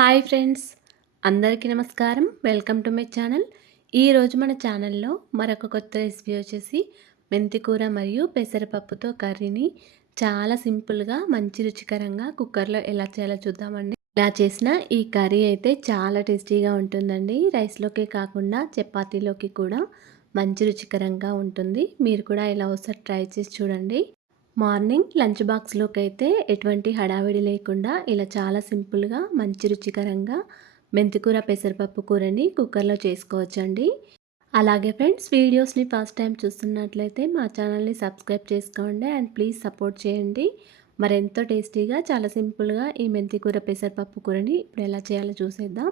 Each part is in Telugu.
హాయ్ ఫ్రెండ్స్, అందరికీ నమస్కారం. Welcome to my channel. ఈరోజు మన ఛానల్లో మరొక కొత్త రెసిపీ వచ్చేసి మెంతికూర మరియు పెసరపప్పుతో కర్రీని చాలా సింపుల్గా మంచి రుచికరంగా కుక్కర్లో ఎలా చేయాలో చూద్దామండి. ఇలా చేసిన ఈ కర్రీ అయితే చాలా టేస్టీగా ఉంటుందండి. రైస్లోకే కాకుండా చపాతీలోకి కూడా మంచి రుచికరంగా ఉంటుంది. మీరు కూడా ఇలా ఒకసారి ట్రై చేసి చూడండి. మార్నింగ్ లంచ్ బాక్స్లోకి అయితే ఎటువంటి హడావిడి లేకుండా ఇలా చాలా సింపుల్గా మంచి రుచికరంగా మెంతికూర పెసరపప్పు కూరని కుక్కర్లో చేసుకోవచ్చండి. అలాగే ఫ్రెండ్స్, వీడియోస్ని ఫస్ట్ టైం చూస్తున్నట్లయితే మా ఛానల్ని సబ్స్క్రైబ్ చేసుకోండి అండ్ ప్లీజ్ సపోర్ట్ చేయండి. మరెంతో టేస్టీగా చాలా సింపుల్గా ఈ మెంతికూర పెసరపప్పు కూరని ఇప్పుడు ఎలా చేయాలో చూసేద్దాం.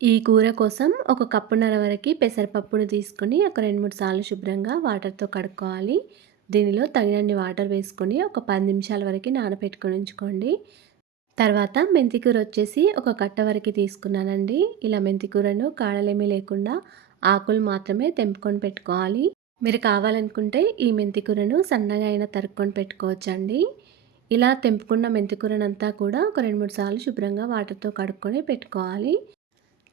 ఈ కూర కోసం ఒక కప్పున్నర వరకు పెసరపప్పును తీసుకొని ఒక 2-3 సార్లు శుభ్రంగా వాటర్తో కడుక్కోవాలి. దీనిలో తగినన్ని వాటర్ వేసుకొని ఒక 10 నిమిషాల వరకు నానబెట్టుకొని ఉంచుకోండి. తర్వాత మెంతికూర వచ్చేసి ఒక కట్ట వరకు తీసుకున్నానండి. ఇలా మెంతికూరను కాడలేమీ లేకుండా ఆకులు మాత్రమే తెంపుకొని పెట్టుకోవాలి. మీరు కావాలనుకుంటే ఈ మెంతికూరను సన్నగా అయినా తరుక్కొని పెట్టుకోవచ్చండి. ఇలా తెంపుకున్న మెంతికూరనంతా కూడా ఒక 2-3 సార్లు శుభ్రంగా వాటర్తో కడుక్కొని పెట్టుకోవాలి.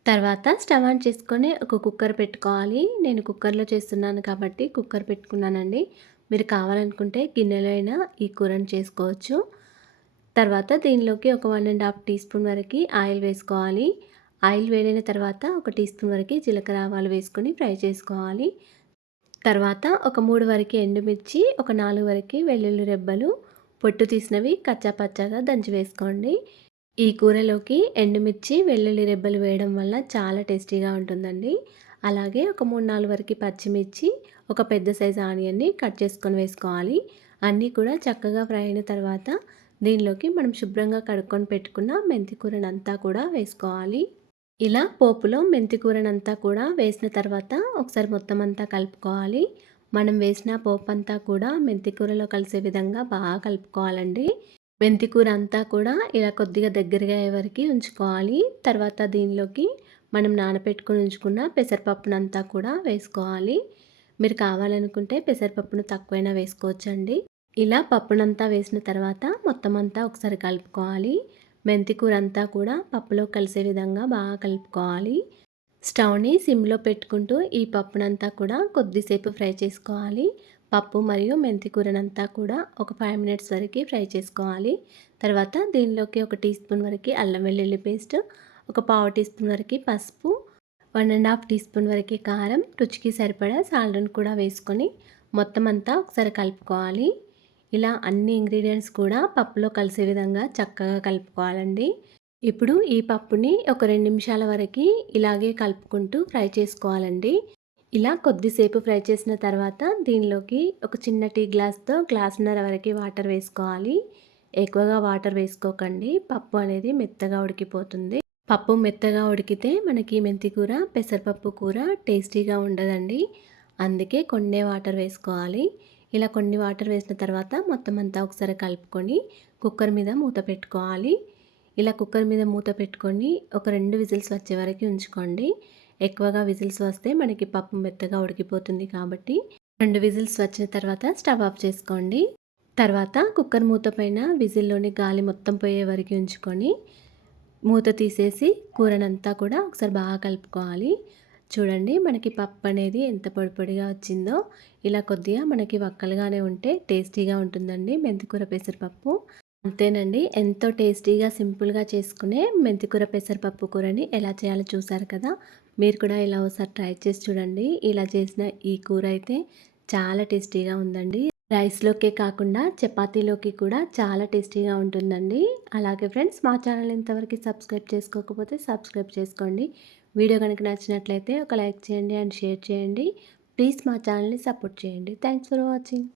తర్వాత స్టవ్ ఆన్ చేసుకొని ఒక కుక్కర్ పెట్టుకోవాలి. నేను కుక్కర్లో చేస్తున్నాను కాబట్టి కుక్కర్ పెట్టుకున్నానండి. మీరు కావాలనుకుంటే గిన్నెలో అయినా ఈ కూరను చేసుకోవచ్చు. తర్వాత దీనిలోకి ఒక 1½ టీ స్పూన్ వరకు ఆయిల్ వేసుకోవాలి. ఆయిల్ వేడైన తర్వాత ఒక టీ స్పూన్ వరకు జీలకర్ర ఆవాలు వేసుకొని ఫ్రై చేసుకోవాలి. తర్వాత ఒక 3 వరకు ఎండుమిర్చి, ఒక 4 వరకు వెల్లుల్లి రెబ్బలు పొట్టు తీసినవి కచ్చా పచ్చాగా దంచి వేసుకోండి. ఈ కూరలోకి ఎండుమిర్చి, వెల్లుల్లి రెబ్బలు వేయడం వల్ల చాలా టేస్టీగా ఉంటుందండి. అలాగే ఒక 3-4 వరకు పచ్చిమిర్చి, ఒక పెద్ద సైజు ఆనియన్ని కట్ చేసుకొని వేసుకోవాలి. అన్నీ కూడా చక్కగా ఫ్రై అయిన తర్వాత దీనిలోకి మనం శుభ్రంగా కడుక్కొని పెట్టుకున్న మెంతి కూరనంతా కూడా వేసుకోవాలి. ఇలా పోపులో మెంతి కూరనంతా కూడా వేసిన తర్వాత ఒకసారి మొత్తం అంతా కలుపుకోవాలి. మనం వేసిన పోపు అంతా కూడా మెంతి కూరలో కలిసే విధంగా బాగా కలుపుకోవాలండి. మెంతి కూర అంతా కూడా ఇలా కొద్దిగా దగ్గరగా అయ్యే వరకు ఉంచుకోవాలి. తర్వాత దీనిలోకి మనం నానబెట్టుకుని ఉంచుకున్న పెసరపప్పునంతా కూడా వేసుకోవాలి. మీరు కావాలనుకుంటే పెసరపప్పును తక్కువైనా వేసుకోవచ్చండి. ఇలా పప్పునంతా వేసిన తర్వాత మొత్తం అంతా ఒకసారి కలుపుకోవాలి. మెంతి కూర అంతా కూడా పప్పులో కలిసే విధంగా బాగా కలుపుకోవాలి. స్టవ్ని సిమ్లో పెట్టుకుంటూ ఈ పప్పునంతా కూడా కొద్దిసేపు ఫ్రై చేసుకోవాలి. పప్పు మరియు మెంతి కూరనంతా కూడా ఒక 5 మినిట్స్ వరకు ఫ్రై చేసుకోవాలి. తర్వాత దీనిలోకి ఒక టీ స్పూన్ వరకు అల్లం వెల్లుల్లి పేస్ట్, ఒక పావు టీ స్పూన్ వరకు పసుపు, 1½ టీ స్పూన్ వరకు కారం, రుచికి సరిపడా సాల్ట్ని కూడా వేసుకొని మొత్తం అంతా ఒకసారి కలుపుకోవాలి. ఇలా అన్ని ఇంగ్రీడియంట్స్ కూడా పప్పులో కలిసే విధంగా చక్కగా కలుపుకోవాలండి. ఇప్పుడు ఈ పప్పుని ఒక 2 నిమిషాల వరకు ఇలాగే కలుపుకుంటూ ఫ్రై చేసుకోవాలండి. ఇలా కొద్దిసేపు ఫ్రై చేసిన తర్వాత దీనిలోకి ఒక చిన్న టీ గ్లాస్తో గ్లాసున్నర వరకు వాటర్ వేసుకోవాలి. ఎక్కువగా వాటర్ వేసుకోకండి, పప్పు అనేది మెత్తగా ఉడికిపోతుంది. పప్పు మెత్తగా ఉడికితే మనకి మెంతి కూర పెసరపప్పు కూర టేస్టీగా ఉండదండి. అందుకే కొన్నే వాటర్ వేసుకోవాలి. ఇలా కొన్ని వాటర్ వేసిన తర్వాత మొత్తం అంతా ఒకసారి కలుపుకొని కుక్కర్ మీద మూత పెట్టుకోవాలి. ఇలా కుక్కర్ మీద మూత పెట్టుకొని ఒక 2 విజిల్స్ వచ్చే వరకు ఉంచుకోండి. ఎక్కువగా విజిల్స్ వస్తే మనకి పప్పు మెత్తగా ఉడికిపోతుంది కాబట్టి 2 విజిల్స్ వచ్చిన తర్వాత స్టవ్ ఆఫ్ చేసుకోండి. తర్వాత కుక్కర్ మూత పైన విజిల్లోని గాలి మొత్తం పోయే వరకు ఉంచుకొని మూత తీసేసి కూరనంతా కూడా ఒకసారి బాగా కలుపుకోవాలి. చూడండి మనకి పప్పు అనేది ఎంత పొడి పొడిగా వచ్చిందో. ఇలా కొద్దిగా మనకి వక్కలుగానే ఉంటే టేస్టీగా ఉంటుందండి మెంతికూర పెసరపప్పు. అంతేనండి, ఎంతో టేస్టీగా సింపుల్గా చేసుకునే మెంతికూర పెసరపప్పు కూరని ఎలా చేయాలో చూసారు కదా. మీరు కూడా ఇలా ఒకసారి ట్రై చేసి చూడండి. ఇలా చేసిన ఈ కూర అయితే చాలా టేస్టీగా ఉందండి. రైస్లోకే కాకుండా చపాతీలోకి కూడా చాలా టేస్టీగా ఉంటుందండి. అలాగే ఫ్రెండ్స్, మా ఛానల్ ఇంతవరకు సబ్స్క్రైబ్ చేసుకోకపోతే సబ్స్క్రైబ్ చేసుకోండి. వీడియో కనుక నచ్చినట్లయితే ఒక లైక్ చేయండి అండ్ షేర్ చేయండి. ప్లీజ్ మా ఛానల్ని సపోర్ట్ చేయండి. Thanks for watching.